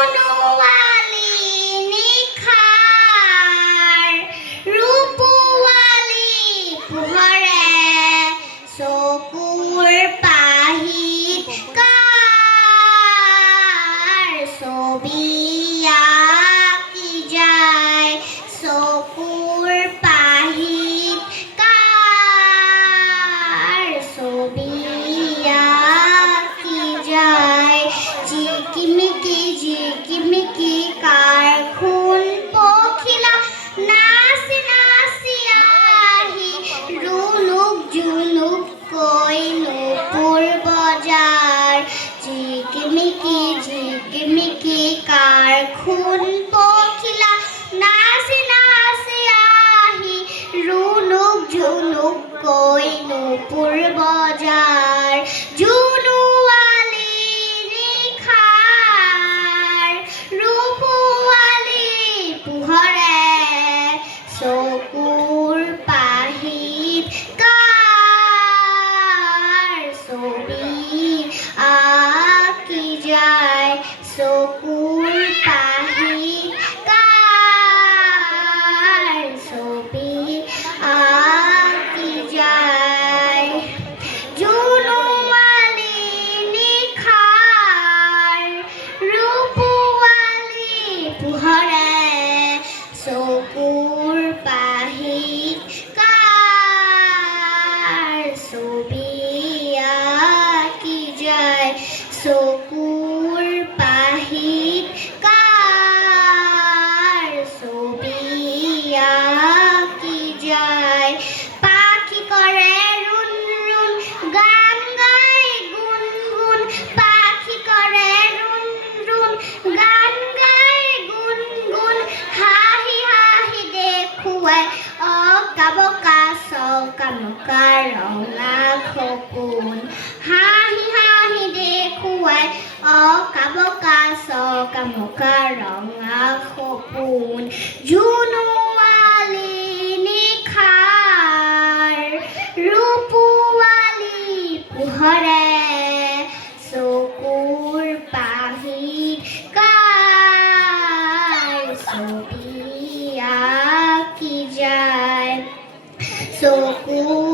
জুনুয়ালি নিখাৰ ৰূপৱালী পোহৰে চকুৰ পাহিত কাৰ ছবি আঁকি যায় চকুৰ পাহিত কাৰ ছবি আঁকি যায় জিকিমিকি কাৰ খুন পখিলা নাচি নাচি আহি ৰুনুক জুনুকৈ নুপুৰ বজাৰ জিকিমিকি কাৰ খুন পখিলা নাচি নাচি আহি ৰুনুক জুনুকৈ নুপুৰ বজাৰ জুনুৱালী নিখাৰ ৰূপৱালী পোহৰে চকুৰ পাহিত কাৰ ছবি আঁকি যায় চকুৰ পাহিত কাৰ ছবি আঁকি যায় জুনুৱালী নিখাৰ ৰূপৱালী পোহৰে চকুৰ পাহিত কাৰ ছবি আঁকি যায় চকুৰ পাহিত কাৰ ছবি আঁকি যায় পাখি কৰে ৰুণ ৰুণ গান গাই গুণ গুণ পাখি কৰে ৰুণ ৰুণ গান গাই গুণ গুণ হাঁহি হাঁহি দেখুৱাই অঁকা বকা চকা মকা ৰঙা সপোন হাঁহি হাঁহি দেখুৱাই অঁকা বকা চকা মকা ৰঙা সপোন জুনুৱালী নিখাৰ ৰূপৱালী পোহৰে চকুৰ পাহিত কাৰ ছবি আঁকি যায় চকুৰ